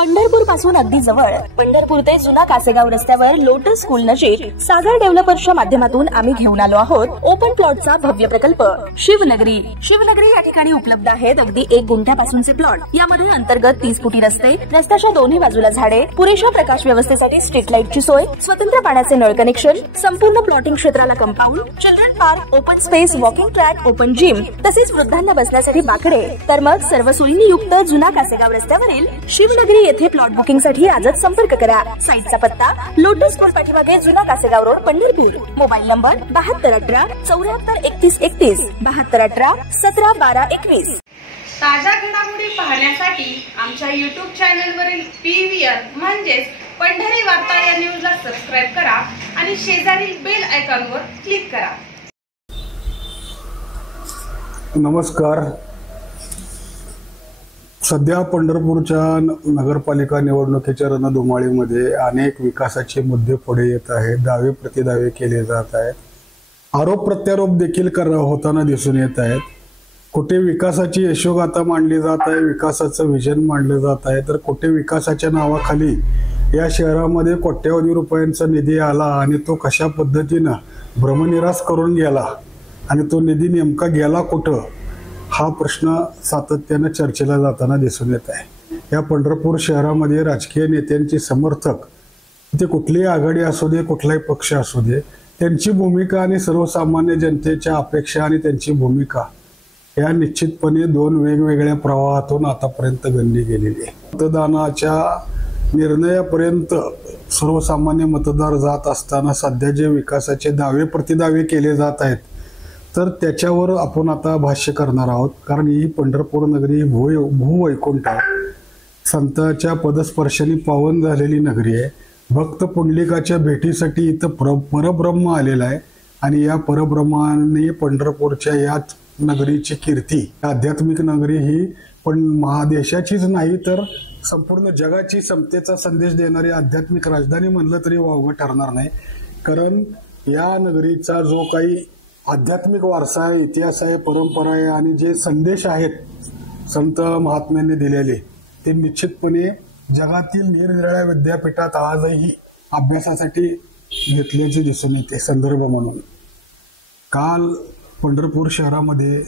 पंढरपूर पासून अगदी जवळ पंढरपूर ते जुना कासेगाव रस्त्यावर लोटस स्कूल नजीक सागर डेव्हलपर्सच्या माध्यमातून आम्ही घेऊन आलो आहोत ओपन प्लॉटचा भव्य प्रकल्प शिवनगरी। शिवनगरी या ठिकाणी उपलब्ध आहेत अगदी 1 गुंठ्यापासूनचे प्लॉट। यामध्ये अंतर्गत 30 फुटी रस्ते, रस्त्याच्या दोन्ही बाजूला झाडे, पुरेशा प्रकाश व्यवस्थेसाठी स्ट्रीट लाईटची सोय, स्वतंत्र पाण्याचे नळ कनेक्शन, संपूर्ण प्लॉटिंग क्षेत्राला compound, children park, open space, walking track, open gym, तसेच वृद्धांना बसण्यासाठी बाकडे। तर मग सर्व सोयींनी युक्त जुना कासेगाव रस्त्यावरील शिवनगरी येथे प्लॉट बुकिंग साठी आजच संपर्क करा। साईटचा पत्ता लोटस स्कूल पाठीमागे जुना Kasegaon road Pandharpur. Mobile number 7218 743131 7218 171221। ताज्या घडामोडी पाहण्यासाठी आमच्या YouTube चॅनलवरील PVR म्हणजेच पंढरी वार्ता या न्यूजला सबस्क्राइब करा आणि शेजारील बेल आयकॉनवर क्लिक करा। नमस्कार। सध्या पंढरपूरच्या नगरपालिका निवडणुकीच्या रणधुमाळीमध्ये अनेक विकासाचे मुद्दे पुढे येत आहेत, दावे प्रतिदावे केले जात आहेत, आरोप प्रत्यारोप देखील होताना दिसून येत आहेत। कुठे विकासाची यशोगाथा मांडली जात आहे, विकासाचं विजन मांडलं जात आहे, तर कुठे विकासाच्या नावाखाली या शहरामध्ये कोट्यवधी रुपयांचा निधी आला आणि तो कशा पद्धतीनं भ्रमनिरास करून गेला आणि तो निधी नेमका गेला कुठं, हा प्रश्न सातत्यानं चर्चेला जाताना दिसून येत आहे। या पंढरपूर शहरामध्ये राजकीय नेत्यांचे समर्थक, ते कुठलीही आघाडी असू दे, कुठलाही पक्ष असू दे, त्यांची भूमिका आणि सर्वसामान्य जनतेच्या अपेक्षा आणि त्यांची भूमिका या निश्चितपणे 2 वेगवेगळ्या प्रवाहातून आतापर्यंत गणली गेलेली आहे। मतदानाच्या निर्णयापर्यंत सर्वसामान्य मतदार जात असताना सध्या जे विकासाचे दावे प्रतिदावे केले जात आहेत, तर त्याच्यावर आपण आता भाष्य करणार आहोत। कारण ही पंढरपूर नगरी भूवैकुंठ आहे, संतांच्या पदस्पर्शाने पावन झालेली नगरी आहे। भक्त पुंडलिकाच्या भेटीसाठी इथं परब्रह्म आलेला आहे आणि या परब्रह्माने पंढरपूरच्या या नगरीची कीर्ती, आध्यात्मिक नगरी ही पण महादेशाचीच नाही तर संपूर्ण जगाची समतेचा संदेश देणारी आध्यात्मिक राजधानी म्हणलं तरी वावगं ठरणार नाही। कारण या नगरीचा जो काही आध्यात्मिक वारसा आहे, इतिहास आहे, परंपरा आहे आणि जे संदेश आहेत संत महात्म्यांनी दिलेले, ते निश्चितपणे जगातील निरनिराळ्या विद्यापीठात आजही अभ्यासासाठी घेतल्याचे दिसून येते संदर्भ म्हणून। काल पंढरपूर शहरामध्ये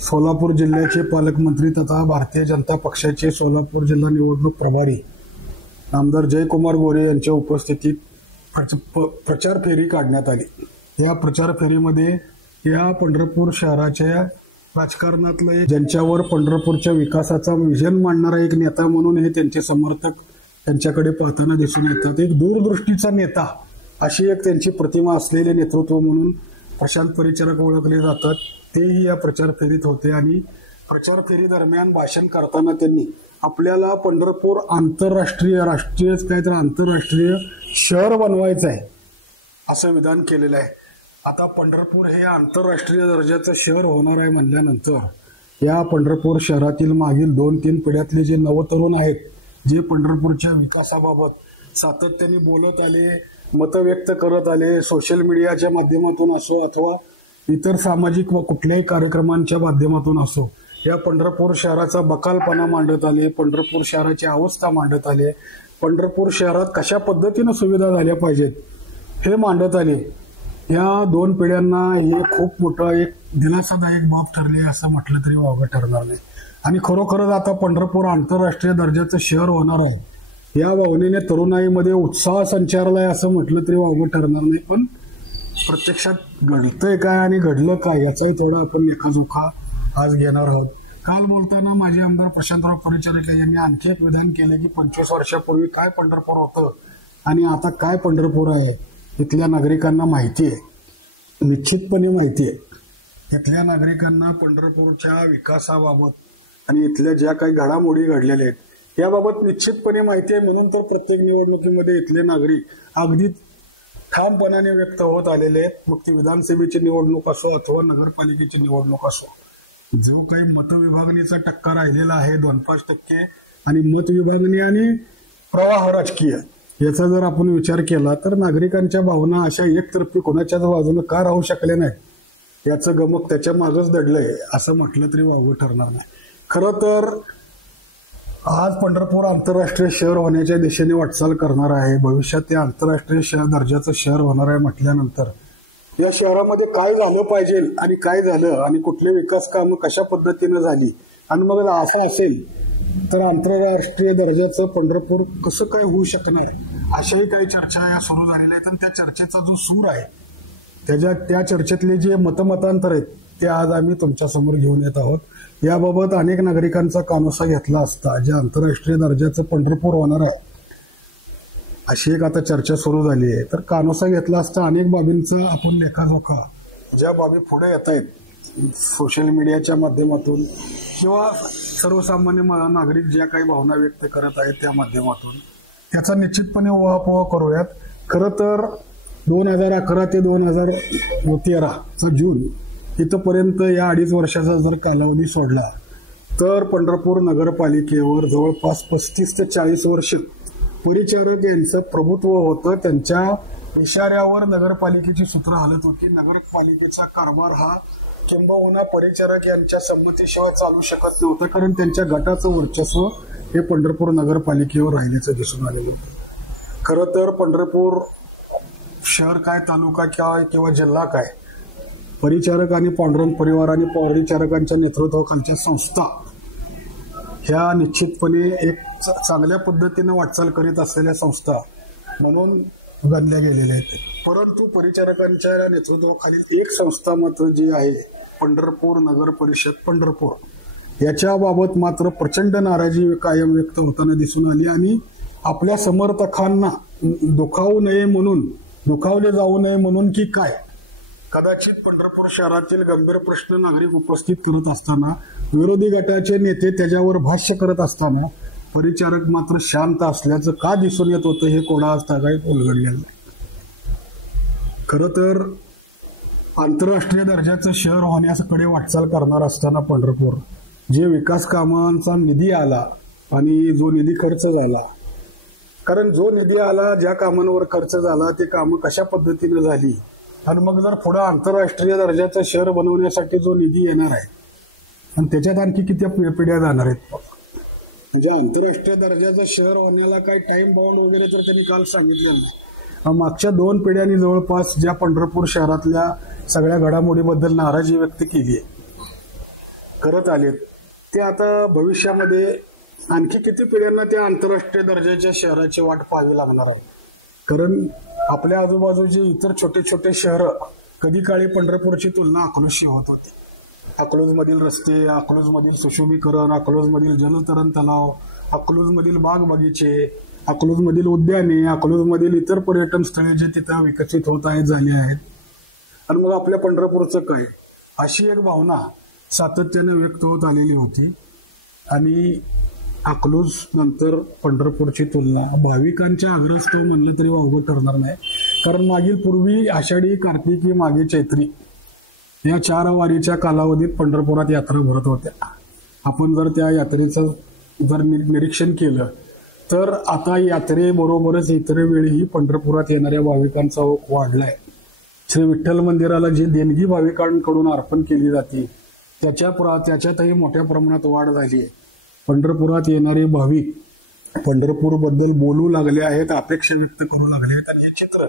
सोलापूर जिल्ह्याचे पालकमंत्री तथा भारतीय जनता पक्षाचे सोलापूर जिल्हा निवडणूक प्रभारी आमदार जयकुमार गोरे यांच्या उपस्थितीत प्रचार फेरी काढण्यात आली। या प्रचार फेरीमध्ये या पंढरपूर शहराच्या राजकारणातलं ज्यांच्यावर पंढरपूरच्या विकासाचा विजन मांडणारा एक नेता म्हणून हे त्यांचे समर्थक त्यांच्याकडे पाहताना दिसून येतात। एक दूरदृष्टीचा नेता अशी एक त्यांची प्रतिमा असलेले नेतृत्व म्हणून प्रशांत परिचारक ओळखले जातात। तेही या प्रचार फेरीत होते आणि प्रचार फेरी दरम्यान भाषण करताना त्यांनी आपल्याला पंढरपूर आंतरराष्ट्रीय शहर बनवायचं आहे असं विधान केलेलं आहे। आता पंढरपूर हे आंतरराष्ट्रीय दर्जाचं शहर होणार आहे म्हणल्यानंतर या पंढरपूर शहरातील मागील 2-3 पिढ्यातले जे नवतरुण आहेत, जे पंढरपूरच्या विकासाबाबत सातत्याने बोलत आले, मतं व्यक्त करत आले, सोशल मीडियाच्या माध्यमातून असो अथवा इतर सामाजिक व कुठल्याही कार्यक्रमांच्या माध्यमातून असो, या पंढरपूर शहराचा बकालपणा मांडत आले, पंढरपूर शहराची अवस्था मांडत आले, पंढरपूर शहरात कशा पद्धतीनं सुविधा झाल्या पाहिजेत हे मांडत आले। या 2 पिढ्यांना हे खूप मोठा एक दिलासादायक बाब ठरले असं म्हटलं तरी वावगं ठरणार नाही। आणि खरोखरच आता पंढरपूर आंतरराष्ट्रीय दर्जाचं शहर होणार आहे या भावनेने तरुणाईमध्ये उत्साह संचारलाय असं म्हटलं तरी वावगं ठरणार नाही। पण प्रत्यक्षात घडतंय काय आणि घडलं काय याचाही थोडा आपण लेखाजोखा आज घेणार आहोत। काल बोलताना माजी आमदार प्रशांतराव परिचारक यांनी आणखी एक विधान केले की 25 वर्षापूर्वी काय पंढरपूर होतं आणि आता काय पंढरपूर आहे इथल्या नागरिकांना माहिती आहे, निश्चितपणे माहिती आहे। इथल्या नागरिकांना पंढरपूरच्या विकासाबाबत आणि इथल्या ज्या काही घडामोडी घडलेल्या आहेत याबाबत निश्चितपणे माहिती आहे। म्हणून तर प्रत्येक निवडणुकीमध्ये इथले नागरिक अगदी ठामपणाने व्यक्त होत आलेले आहेत। मग ती विधानसभेची निवडणूक असो अथवा नगरपालिकेची निवडणूक असो, जो काही मतविभागणीचा टक्का राहिलेला आहे 2-5% आणि मतविभागणी आणि प्रवाह राजकीय याचा जर आपण विचार केला तर नागरिकांच्या भावना अशा एकतर्फी कोणाच्याच बाजूने का राहू शकल्या नाहीत याचं गमक त्याच्या मागच दडलंय असं म्हटलं तरी वावगं ठरणार नाही। खरं तर आज पंढरपूर आंतरराष्ट्रीय शहर होण्याच्या दिशेने वाटचाल करणार आहे. भविष्यात ते आंतरराष्ट्रीय शहर दर्जाचं शहर होणार आहे म्हटल्यानंतर या शहरामध्ये काय झालं पाहिजे आणि काय झालं आणि कुठले विकास कामं कशा पद्धतीने झाली आणि मग असं असेल तर आंतरराष्ट्रीय दर्जाचं पंढरपूर कसं काय होऊ शकणार, अशाही काही चर्चा या सुरू झालेल्या आहेत. आणि त्या चर्चेचा जो सूर आहे त्या चर्चेतले जे मतमतांतर आहेत ते आज आम्ही तुमच्या समोर घेऊन येत आहोत. याबाबत अनेक नागरिकांचा कानोसा घेतला असता जे आंतरराष्ट्रीय दर्जाचं पंढरपूर होणार आहे अशी एक आता चर्चा सुरू झाली आहे. तर कानोसा घेतला असता अनेक बाबींचा आपण लेखाजोखा ज्या बाबी पुढे येत आहेत सोशल मीडियाच्या माध्यमातून किंवा सर्वसामान्य नागरिक ज्या काही भावना व्यक्त करत आहेत त्या माध्यमातून त्याचा निश्चितपणे उहापोह करूयात. खरं तर 2011 ते 2013 जून इथपर्यंत या 2.5 वर्षाचा जर कालावधी सोडला तर पंढरपूर नगरपालिकेवर जवळपास 35 ते 40 वर्ष परिचारक यांचं प्रभुत्व होतं. त्यांच्या इशाऱ्यावर नगरपालिकेची सूत्र हलत होती. नगरपालिकेचा कारभार हा किंबहुना परिचारक यांच्या संमतीशिवाय चालू शकत नव्हतं, कारण त्यांच्या गटाचं वर्चस्व हे पंढरपूर नगरपालिकेवर राहिल्याचं दिसून आलेलं होतं. खरं तर पंढरपूर शहर काय, तालुका काय किंवा जिल्हा काय, परिचारक आणि पांडुरंग परिवार आणि परिचारकांच्या नेतृत्वाखालच्या संस्था ह्या निश्चितपणे एक चांगल्या पद्धतीनं वाटचाल करीत असलेल्या संस्था म्हणून गणल्या गेलेल्या आहेत. परंतु परिचारकांच्या नेतृत्वाखालील एक संस्था मात्र जी आहे पंढरपूर नगर परिषद पंढरपूर याच्याबाबत मात्र प्रचंड नाराजी कायम व्यक्त होताना दिसून आली. आणि आपल्या समर्थकांना दुखावले जाऊ नये म्हणून की काय, कदाचित पंढरपूर शहरातील गंभीर प्रश्न नागरिक उपस्थित करत असताना विरोधी गटाचे नेते त्याच्यावर भाष्य करत असताना परिचारक मात्र शांत असल्याचं का दिसून येत होतं हे कोडा आज तागायत उलगडलेलं. खरं तर आंतरराष्ट्रीय दर्जाचं शहर होण्याकडे वाटचाल करणार असताना पंढरपूर जे विकास कामांचा निधी आला आणि जो निधी खर्च झाला, कारण जो निधी आला ज्या कामांवर खर्च झाला ते कामं कशा पद्धतीने झाली आणि मग जर पुढे आंतरराष्ट्रीय दर्जाचं शहर बनवण्यासाठी जो निधी येणार आहे आणि त्याच्यात आणखी किती पिढ्या जाणार आहेत. म्हणजे आंतरराष्ट्रीय दर्जाचं शहर होण्याला काही टाइम बाउंड वगैरे तर त्यांनी काल सांगितलं नाही. मागच्या 2 पिढ्यांनी जवळपास ज्या पंढरपूर शहरातल्या सगळ्या घडामोडीबद्दल नाराजी व्यक्त केली करत आलेत ते आता भविष्यामध्ये आणखी किती पिढ्यांना त्या आंतरराष्ट्रीय दर्जाच्या शहराची वाट पाहावी लागणार आहे. कारण आपल्या आजूबाजूचे इतर छोटे छोटे शहरं कधी काळी पंढरपूरची तुलना अकलूजशी होत होती. अकलूजमधील रस्ते, अकलूजमधील सुशोभीकरण, अकलूजमधील जलतरण तलाव, अकलूजमधील बाग बगीचे, अकलूजमधील उद्याने, अकलूजमधील इतर पर्यटन स्थळे जे तिथं विकसित होत आहेत झाली आहेत आणि मग आपल्या पंढरपूरचं काय, अशी एक भावना सातत्याने व्यक्त होत आलेली होती. आणि अकलूज नंतर पंढरपूरची तुलना भाविकांच्या आग्रहास्तव म्हणलं तरी वावगं ठरणार नाही. कारण मागील पूर्वी आषाढी, कार्तिकी, मागे चैत्री या 4 वारीच्या कालावधीत पंढरपुरात यात्रा भरत होत्या. आपण जर त्या यात्रेचं जर निरीक्षण केलं तर आता यात्रेबरोबरच इतर वेळीही पंढरपुरात येणाऱ्या भाविकांचा ओघ वाढलाय. श्री विठ्ठल मंदिराला जी देणगी भाविकांकडून अर्पण केली जाते त्याच्यातही मोठ्या प्रमाणात वाढ झाली आहे. पंढरपुरात येणारे भाविक पंढरपूरबद्दल बोलू लागले आहेत, अपेक्षा व्यक्त करू लागले आहेत आणि हे चित्र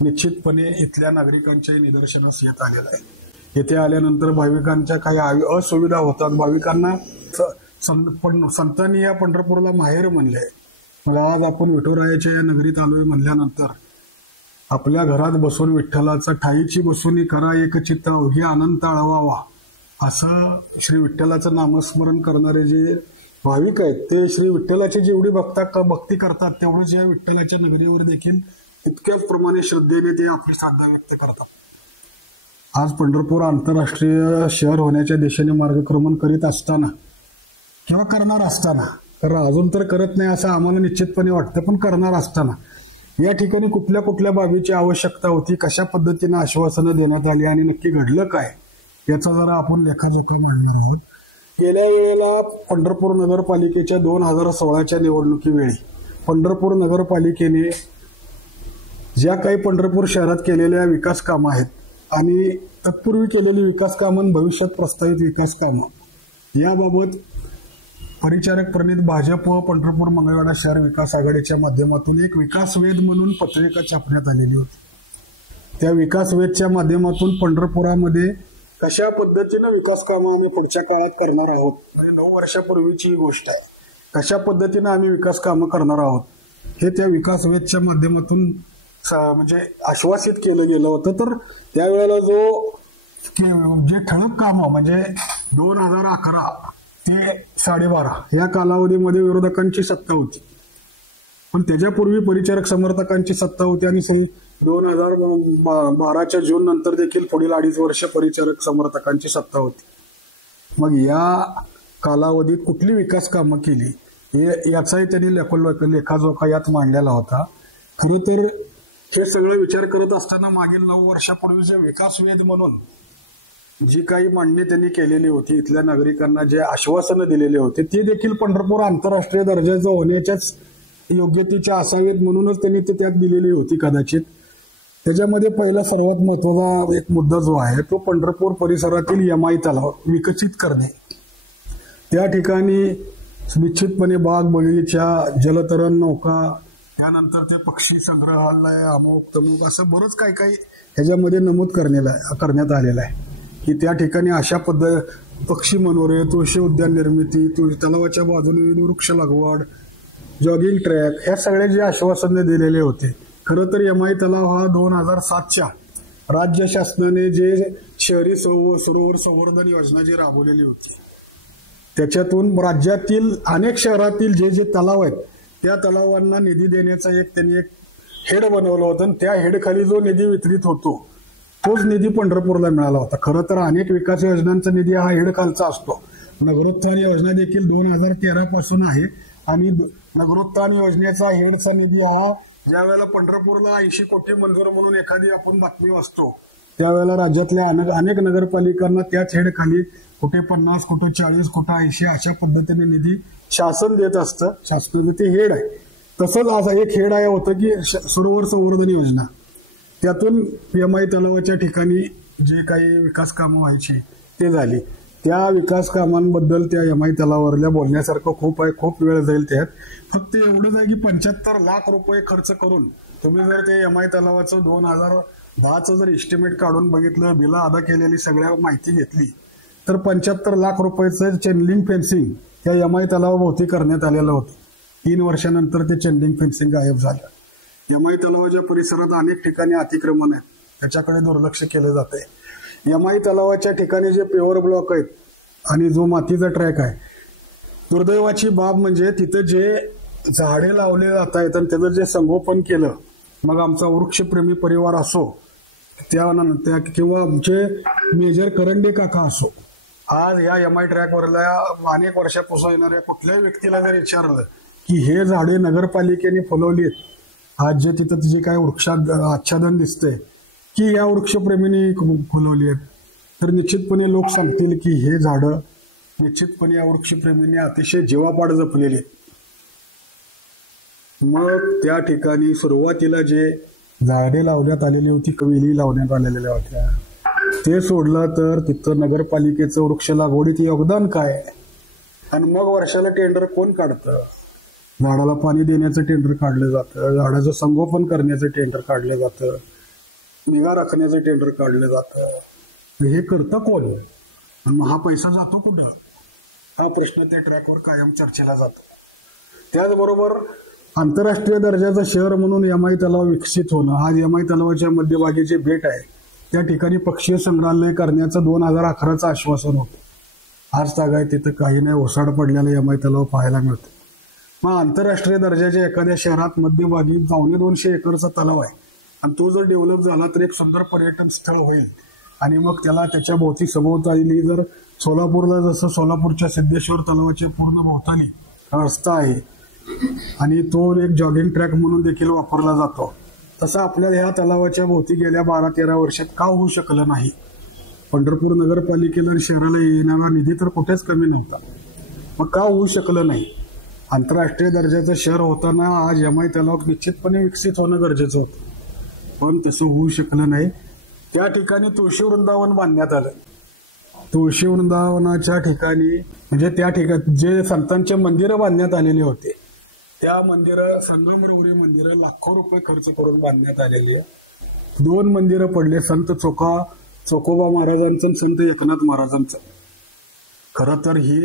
निश्चितपणे इथल्या नागरिकांच्या निदर्शनास येत आलेलं आहे. येथे आल्यानंतर भाविकांच्या काही असुविधा होतात. भाविकांना संतांनी या पंढरपूरला माहेर म्हणले. मला आज आपण विठुरायाच्या या नगरीत आलोय म्हणल्यानंतर आपल्या घरात बसून विठ्ठलाचा ठाईची बसून करा एक चित्त अवघी आनंद आळवावा असं श्री विठ्ठलाचं नामस्मरण करणारे जे भाविक आहेत ते श्री विठ्ठलाची जेवढी भक्ती करतात तेवढंच या विठ्ठलाच्या नगरीवर देखील तितक्याच प्रमाणे श्रद्धेने ते आपली श्रद्धा व्यक्त करतात. आज पंढरपूर आंतरराष्ट्रीय शहर होण्याच्या दिशेने मार्गक्रमण करीत असताना किंवा करणार असताना, कारण अजून तर करत नाही असं आम्हाला निश्चितपणे वाटतं, पण करणार असताना या ठिकाणी कुठल्या कुठल्या बाबीची आवश्यकता होती, कशा पद्धतीने आश्वासनं देण्यात आली आणि नक्की घडलं काय याचा जरा आपण लेखाजोखा मांडणार आहोत. गेल्या वेळेला पंढरपूर नगरपालिकेच्या 2016च्या निवडणुकीवेळी पंढरपूर नगरपालिकेने ज्या काही पंढरपूर शहरात केलेल्या विकास कामं आहेत आणि तत्पूर्वी केलेली विकास कामं, भविष्यात प्रस्तावित विकास कामं याबाबत परिचारक प्रणित भाजप व पंढरपूर मंगळवेढा शहर विकास आघाडीच्या माध्यमातून एक विकास वेध म्हणून पत्रिका छापण्यात आलेली होती. त्या विकास वेधच्या माध्यमातून पंढरपुरामध्ये कशा पद्धतीनं विकास कामं आम्ही पुढच्या काळात करणार आहोत, म्हणजे 9 वर्षापूर्वीची ही गोष्ट आहे, कशा पद्धतीनं आम्ही विकास कामं करणार आहोत हे त्या विकास वेधच्या माध्यमातून म्हणजे आश्वासित केलं गेलं होतं. तर त्यावेळेला जे ठळक कामं म्हणजे 2011 ते 12.5 या कालावधीमध्ये विरोधकांची सत्ता होती, पण त्याच्यापूर्वी परिचारक समर्थकांची सत्ता होती आणि 2012च्या जून नंतर देखील पुढील 2.5 वर्ष परिचारक समर्थकांची सत्ता होती. मग या कालावधीत कुठली विकास कामं केली याचाही त्यांनी लेखाजोखा यात मांडलेला होता. खरं तर हे सगळं विचार करत असताना मागील 9 वर्षापूर्वीचे विकास वेध म्हणून जी काही मांडणी त्यांनी केलेली होती, इथल्या नागरिकांना जे आश्वासनं दिलेले होते ते देखील पंढरपूर आंतरराष्ट्रीय दर्जाचं होण्याच्याच योग्यतेच्या असावेत म्हणूनच त्यांनी ते त्यात दिलेली होती कदाचित. त्याच्यामध्ये पहिला सर्वात महत्वाचा एक मुद्दा जो आहे तो पंढरपूर परिसरातील एमआय तलाव विकसित करणे. त्या ठिकाणी निश्चितपणे बाग बगीचा, जलतरण नौका, त्यानंतर ते पक्षी संग्रहालय, अमुक तमुक असं बरंच काही ह्याच्यामध्ये नमूद करण्यात आलेलं आहे की त्या ठिकाणी अशा पक्षी मनोरे, तुळशी उद्यान निर्मिती, तलावाच्या बाजूने वृक्ष लागवड, जॉगिंग ट्रॅक, ह्या सगळे जे आश्वासने दिलेले होते. खरं तर एमआय तलाव हा 2007च्या राज्य शासनाने जे शहरी सरोवर संवर्धन योजना जी राबवलेली होती त्याच्यातून राज्यातील अनेक शहरातील जे तलाव आहेत त्या तलावांना निधी देण्याचा त्यांनी एक हेड बनवलं होतं आणि त्या हेडखाली जो निधी वितरित होतो तोच निधी पंढरपूरला मिळाला होता. खरं तर अनेक विकास योजनांचा निधी हा हेडखालचा असतो. नगरोत्थान योजना देखील 2013 पासून आहे आणि नगरोत्थान योजनेचा हेडचा निधी हा ज्या वेळेला पंढरपूरला 80 कोटी मंजूर म्हणून एखादी आपण बातमी वाचतो त्यावेळेला राज्यातल्या अनेक नगरपालिकांना त्याच हेडखाली कुठे 50, कुठे 40, कुठे 80 अशा पद्धतीने निधी शासन देत असतं. शासनाचं ते हेड आहे. तसंच असा एक हेड आहे होतं की सरोवर संवर्धन योजना, त्यातून एमआय तलावाच्या ठिकाणी जे काही विकास कामं व्हायची ते झाली. त्या विकास कामांबद्दल त्या एमआय तलावावरल्या बोलण्यासारखं खूप आहे, खूप वेळ जाईल त्यात. फक्त एवढंच आहे की 75 लाख रुपये खर्च करून तुम्ही जर ते एमआय तलावाचं 2010चं जर एस्टिमेट काढून बघितलं, बिलं अदा केलेली सगळ्या माहिती घेतली तर 75 लाख रुपयाचं चेनलिंग फेन्सिंग त्या एमआय तलावाभोवती करण्यात आलेलं होतं. 3 वर्षानंतर ते चेनलिंग फेन्सिंग गायब झालं. एमआय तलावाच्या परिसरात अनेक ठिकाणी अतिक्रमण आहे, त्याच्याकडे दुर्लक्ष केलं जातंय. एमआय तलावाच्या ठिकाणी जे पेवर ब्लॉक आहेत आणि जो मातीचा ट्रॅक आहे, दुर्दैवाची बाब म्हणजे तिथं जे झाडे लावले जात आहेत आणि त्याचं जे संगोपन केलं, मग आमचा वृक्षप्रेमी परिवार असो त्या किंवा आमचे मेजर करंडे काका असो, आज या एमआय ट्रॅकवरल्या अनेक वर्षापासून येणाऱ्या कुठल्याही व्यक्तीला जर विचारलं की हे झाडे नगरपालिकेने फुलवलीत, आज जे तिथं जे काय आच्छादन दिसतंय की या वृक्षप्रेमींनी फुलवली आहेत, तर निश्चितपणे लोक सांगतील की हे झाडं निश्चितपणे या वृक्षप्रेमींनी अतिशय जीवापाड जपलेली आहेत. मग त्या ठिकाणी सुरुवातीला जे झाडे लावण्यात आलेली होती, वेली लावण्यात आलेल्या होत्या, ते सोडलं तर तिथं नगरपालिकेचं वृक्ष लागवडीत योगदान काय? आणि मग वर्षाला टेंडर कोण काढतं? झाडाला पाणी देण्याचं टेंडर काढलं जातं, झाडाचं संगोपन करण्याचं टेंडर काढलं जातं, निगा राखण्याचं टेंडर काढलं जातं. हे करतं कोण? मग हा पैसा जातो कुठं? हा प्रश्न त्या ट्रॅकवर कायम चर्चेला जातो. त्याचबरोबर आंतरराष्ट्रीय दर्जाचं शहर म्हणून एमआय तलाव विकसित होणं, आज एमआय तलावाच्या मध्यभागी जे बेट आहे त्या ठिकाणी पक्षी संग्रहालय करण्याचं 2011चं आश्वासन होतं. आज तागाय तिथं काही नाही, ओसाड पडलेला एमआय तलाव पाहायला मिळतो. मग आंतरराष्ट्रीय दर्जाच्या एखाद्या शहरात मध्यभागी 250 एकरचा तलाव आहे आणि तो जर डेव्हलप झाला तर एक सुंदर पर्यटन स्थळ होईल. आणि मग त्याला त्याच्या भोवती सभोवताली जर सोलापूरला जसं सोलापूरच्या सिद्धेश्वर तलावाच्या पूर्ण भोवताली रस्ता आहे आणि तो एक जॉगिंग ट्रॅक म्हणून देखील वापरला जातो, तसं आपल्या ह्या तलावाच्या भोवती गेल्या 12-13 वर्षात का होऊ शकलं नाही? पंढरपूर नगरपालिकेला शहराला येणारा निधी तर कुठेच कमी नव्हता, मग का होऊ शकलं नाही? आंतरराष्ट्रीय दर्जाचं शहर होताना आज एमआय तलाव निश्चितपणे विकसित होणं गरजेचं होतं, पण तसं होऊ शकलं नाही. त्या ठिकाणी तुळशी वृंदावन बांधण्यात आलं. तुळशी वृंदावनाच्या ठिकाणी म्हणजे त्या ठिकाणी जे संतांचे मंदिरं बांधण्यात आलेले होते त्या मंदिरं, संगमरवरी मंदिरं लाखो रुपये खर्च करून बांधण्यात आलेली आहे। 2 मंदिरं पडले, संत चोकोबा महाराजांचं आणि संत एकनाथ महाराजांचं। खरं तर ही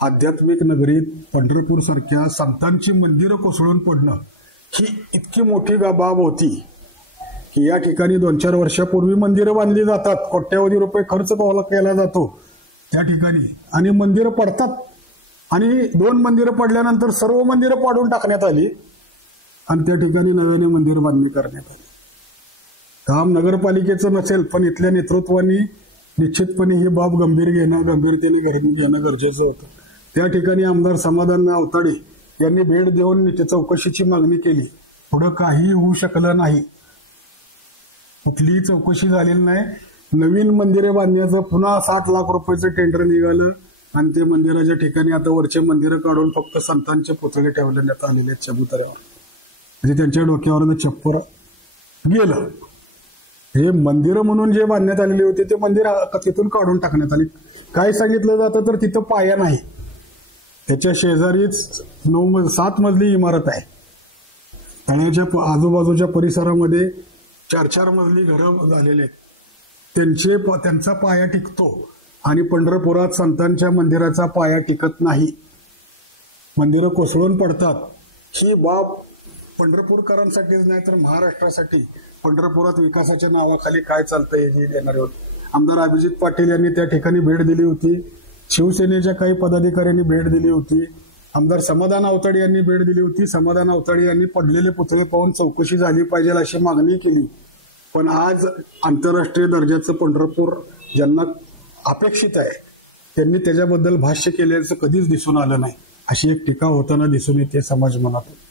आध्यात्मिक नगरीत पंढरपूर सारख्या संतांची मंदिरं कोसळून पडणं ही इतकी मोठी बाब होती की या ठिकाणी 2-4 वर्षापूर्वी मंदिरं बांधली जातात, कोट्यावधी रुपये खर्च केला जातो त्या ठिकाणी आणि मंदिरं पडतात आणि 2 मंदिरं पडल्यानंतर सर्व मंदिरं पाडून टाकण्यात आली आणि त्या ठिकाणी नव्याने मंदिर बांधणी करण्यात आली। काम नगरपालिकेचं नसेल पण इथल्या नेतृत्वानी निश्चितपणे ही बाब गंभीरतेने घेणं गरजेचं होतं। त्या ठिकाणी आमदार समाधान अवताडे यांनी भेट देऊन चौकशीची मागणी केली, पुढं काही होऊ शकलं नाही, कुठलीही चौकशी झालेली नाही। नवीन मंदिरे बांधण्याचं पुन्हा 60 लाख रुपयाचं टेंडर निघालं आणि ते मंदिराच्या ठिकाणी आता वरचे मंदिरं काढून फक्त संतांचे पुतळे ठेवण्यात आलेले आहेत चबुतऱ्यावर, म्हणजे त्यांच्या डोक्यावर चप्पर गेलं। हे मंदिरं म्हणून जे बांधण्यात आलेले होते ते मंदिर तिथून काढून टाकण्यात आले। काय सांगितलं जातं तर तिथं पाया नाही, त्याच्या शेजारीच 7 मजली इमारत आहे, तळ्याच्या आजूबाजूच्या परिसरामध्ये 4-4 मजली घरं झालेले आहेत, त्यांचा पाया टिकतो आणि पंढरपुरात संतांच्या मंदिराचा पाया टिकत नाही, मंदिरं कोसळून पडतात। ही बाब पंढरपूरकरांसाठीच नाही तर महाराष्ट्रासाठी पंढरपुरात विकासाच्या नावाखाली काय चालतंय हे देणारे होते। आमदार अभिजित पाटील यांनी त्या ठिकाणी भेट दिली होती, शिवसेनेच्या काही पदाधिकाऱ्यांनी भेट दिली होती, आमदार समाधान अवताडे यांनी भेट दिली होती। समाधान अवताडे यांनी पडलेले पुतळे पाहून चौकशी झाली पाहिजे अशी मागणी केली, पण आज आंतरराष्ट्रीय दर्जाचं पंढरपूर ज्यांना अपेक्षित आहे त्यांनी त्याच्याबद्दल भाष्य केल्याचं कधीच दिसून आलं नाही, अशी एक टीका होताना दिसून येते समाज मनातून।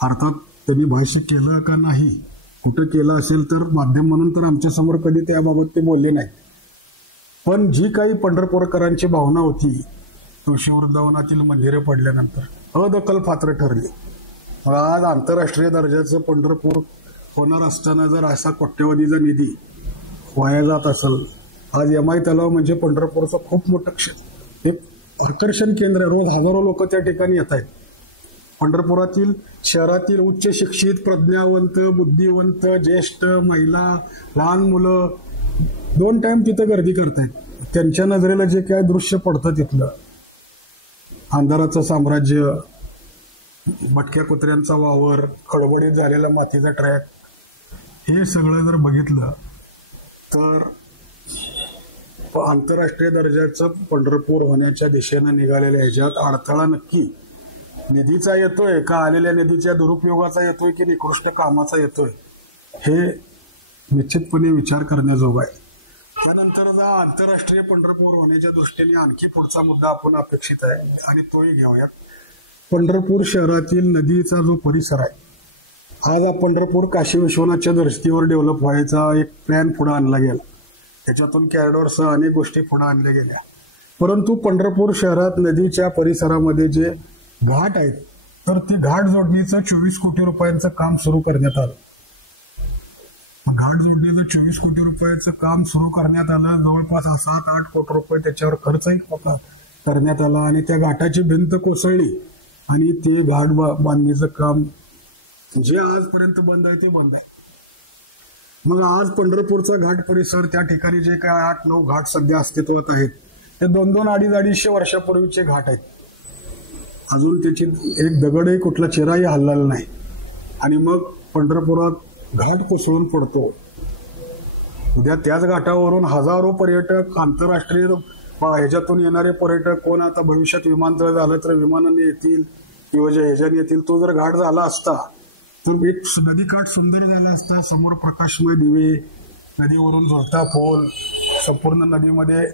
अर्थात त्यांनी भाष्य केलं का नाही, कुठं केलं असेल तर माध्यम म्हणून तर आमच्या समोर कधी त्याबाबत ते बोलले नाही, पण जी काही पंढरपूरकरांची भावना होती तुळशी वृंदावनातील मंदिरे पडल्यानंतर अदखल पात्र ठरली। आज आंतरराष्ट्रीय दर्जाचं पंढरपूर होणार असताना जर असा कोट्यवधीचा निधी वाया जात असेल, आज एमआय तलाव म्हणजे पंढरपूरचं खूप मोठं एक आकर्षण केंद्र, रोज हजारो लोक त्या ठिकाणी येत आहेत। पंढरपुरातील शहरातील उच्च शिक्षित, प्रज्ञावंत, बुद्धिवंत, ज्येष्ठ, महिला, लहान मुलं 2 टाइम तिथं गर्दी करतायत। त्यांच्या नजरेला जे काय दृश्य पडतं तिथलं अंधाराचं साम्राज्य, भटक्या कुत्र्यांचा वावर, खडबडीत झालेला मातीचा ट्रॅक, हे सगळं जर बघितलं तर आंतरराष्ट्रीय दर्जाचं पंढरपूर होण्याच्या दिशेनं निघालेल्या ह्याच्यात अडथळा नक्की निधीचा येतोय का आलेल्या निधीच्या दुरुपयोगाचा येतोय की निकृष्ट कामाचा येतोय, हे निश्चितपणे विचार करण्याजोग आहे। त्यानंतर आंतरराष्ट्रीय पंढरपूर होण्याच्या दृष्टीने आणखी पुढचा मुद्दा आपण अपेक्षित आहे आणि तोही घेऊयात। पंढरपूर शहरातील नदीचा जो परिसर आहे, आज पंढरपूर काशी विश्वनाथच्या दृष्टीवर डेव्हलप व्हायचा एक प्लॅन पुढे आणला गेला, त्याच्यातून कॅरिडॉरसह अनेक गोष्टी पुढे आणल्या गेल्या, परंतु पंढरपूर शहरात नदीच्या परिसरामध्ये जे घाट आहेत तर ते घाट जोडणीचं 24 कोटी रुपयांचं काम सुरू करण्यात आलं। घाट जोडणीचं 24 कोटी रुपयाचं काम सुरू करण्यात आलं, जवळपास 7-8 कोटी रुपये त्याच्यावर खर्चही करण्यात आला आणि त्या घाटाची भिंत कोसळली आणि ते घाट बांधणीचं काम जे आजपर्यंत बंद आहे ते बंद आहे। मग आज पंढरपूरचा घाट परिसर, त्या ठिकाणी जे काय 8-9 घाट सध्या अस्तित्वात आहेत ते 2-2, 250 वर्षापूर्वीचे घाट आहेत, अजून त्याची एक दगडही कुठला चिराही हललेला नाही आणि मग पंढरपुरात घाट कोसळून पडतो। उद्या त्याच घाटावरून हजारो पर्यटक, आंतरराष्ट्रीय ह्याच्यातून येणारे पर्यटक, कोण आता भविष्यात विमानतळ झालं तर विमानाने येतील किंवा ह्याच्याने येतील, तो जर घाट झाला असता तर एक नदीकाठ सुंदर झाला असता, समोर प्रकाशमय दिवे, नदीवरून झुलता पूल, संपूर्ण नदीमध्ये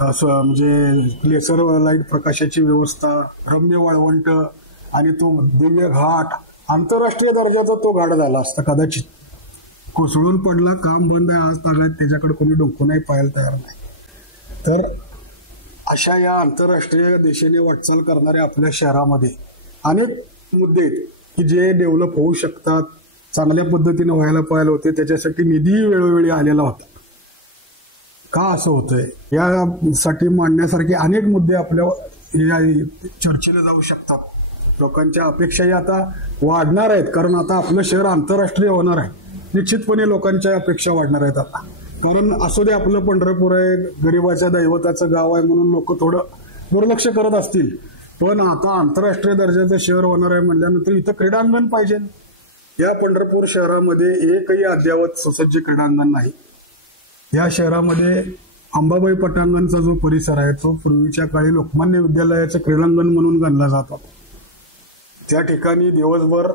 म्हणजे लेसर लाईट प्रकाशाची व्यवस्था, रम्य वाळवंट आणि तो दिव्य घाट, आंतरराष्ट्रीय दर्जाचा तो घाट झाला असता। कदाचित कोसळून पडला, काम बंद आहे, आज तागायत त्याच्याकडे कोणी डोकं नाही पाहायला तयार नाही। तर अशा या आंतरराष्ट्रीय दिशेने वाटचाल करणाऱ्या आपल्या शहरामध्ये अनेक मुद्दे आहेत की जे डेव्हलप होऊ शकतात, चांगल्या पद्धतीने व्हायला पाहिजे होते, त्याच्यासाठी निधी वेळोवेळी आलेला होता। का असं होतंय यासाठी मांडण्यासारखे अनेक मुद्दे आपल्या या चर्चेला जाऊ शकतात. लोकांच्या अपेक्षाही आता वाढणार आहेत, कारण आता आपलं शहर आंतरराष्ट्रीय होणार आहे. निश्चितपणे लोकांच्या अपेक्षा वाढणार आहेत आता. कारण असू दे, आपलं पंढरपूर आहे, गरिबाच्या दैवताचं गाव आहे म्हणून लोक थोडं दुर्लक्ष करत असतील, पण आता आंतरराष्ट्रीय दर्जाचं शहर होणार आहे म्हणल्यानंतर इथं क्रीडांगण पाहिजे. या पंढरपूर शहरामध्ये एकही अद्ययावत सुसज्ज क्रीडांगण नाही. या शहरामध्ये अंबाबाई पटांगणचा जो परिसर आहे तो पूर्वीच्या काळी लोकमान्य विद्यालयाचं क्रीडांगण म्हणून गणला जात होता. त्या ठिकाणी दिवसभर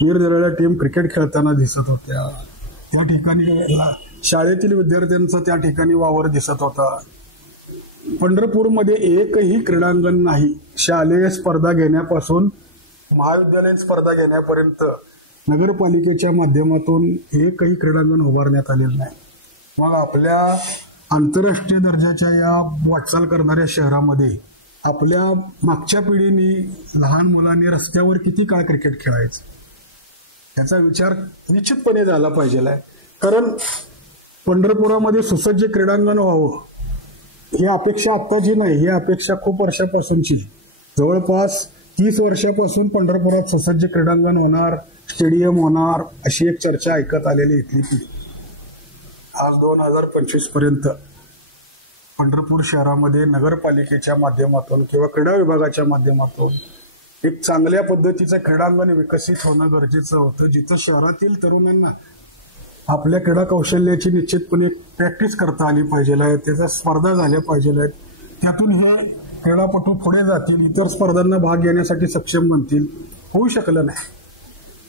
निरनिराळ्या टीम क्रिकेट खेळताना दिसत होत्या. त्या ठिकाणी शाळेतील विद्यार्थ्यांचा त्या ठिकाणी वावर दिसत होता. पंढरपूरमध्ये एकही क्रीडांगण नाही. शालेय स्पर्धा घेण्यापासून महाविद्यालयीन स्पर्धा घेण्यापर्यंत नगरपालिकेच्या माध्यमातून एकही क्रीडांगण उभारण्यात आलेलं नाही. मग आपल्या आंतरराष्ट्रीय दर्जाच्या या वाटचाल करणाऱ्या शहरामध्ये आपल्या मागच्या पिढीने लहान मुलांनी रस्त्यावर किती काळ क्रिकेट खेळायचं त्याचा विचार निश्चितपणे झाला पाहिजे. कारण पंढरपुरामध्ये सुसज्ज क्रीडांगण व्हावं ही अपेक्षा आत्ताची नाही, ही अपेक्षा खूप वर्षापासूनची. जवळपास 30 वर्षापासून पंढरपुरात सुसज्ज क्रीडांगण होणार, स्टेडियम होणार अशी एक चर्चा ऐकत आलेली इथली पिढी. आज 2025 पर्यंत पंढरपूर शहरामध्ये नगरपालिकेच्या माध्यमातून किंवा क्रीडा विभागाच्या माध्यमातून एक चांगल्या पद्धतीचं क्रीडांगण विकसित होणं गरजेचं होतं, जिथं शहरातील तरुणांना आपल्या क्रीडा कौशल्याची निश्चितपणे प्रॅक्टिस करता आली पाहिजे आहे, त्याच्या स्पर्धा झाल्या पाहिजे आहेत. त्यातून हे क्रीडापटू पुढे जातील, इतर स्पर्धांना भाग घेण्यासाठी सक्षम बनतील. होऊ शकलं नाही.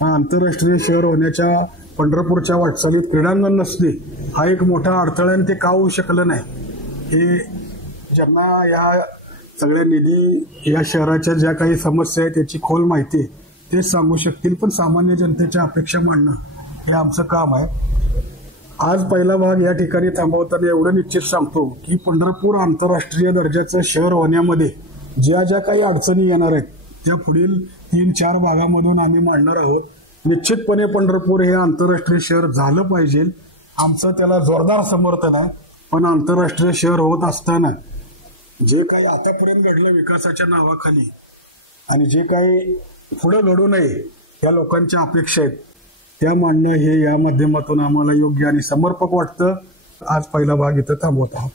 आंतरराष्ट्रीय शहर होण्याच्या पंढरपूरच्या वाटचालीत क्रीडांगण नसले हा एक मोठा अडथळा, आणि ते का होऊ शकलं नाही हे ज्यांना या सगळ्या निधी या शहराच्या ज्या काही समस्या आहेत त्याची खोल माहिती आहे तेच सांगू शकतील. पण सामान्य जनतेच्या अपेक्षा मांडणं हे आमचं काम आहे. आज पहिला भाग या ठिकाणी थांबवताना एवढं निश्चित सांगतो की पंढरपूर आंतरराष्ट्रीय दर्जाचं शहर होण्यामध्ये ज्या ज्या काही अडचणी येणार आहेत त्या पुढील 3-4 भागामधून आम्ही मांडणार आहोत. निश्चितपणे पंढरपूर हे आंतरराष्ट्रीय शहर झालं पाहिजे, आमचं त्याला जोरदार समर्थन आहे. पण आंतरराष्ट्रीय शहर होत असताना जे काही आतापर्यंत घडलं विकासाच्या नावाखाली आणि जे काही पुढे घडू नये या लोकांच्या अपेक्षा आहेत त्या मांडणं हे या माध्यमातून आम्हाला योग्य आणि समर्पक वाटतं. आज पहिला भाग इथं थांबवत आहोत.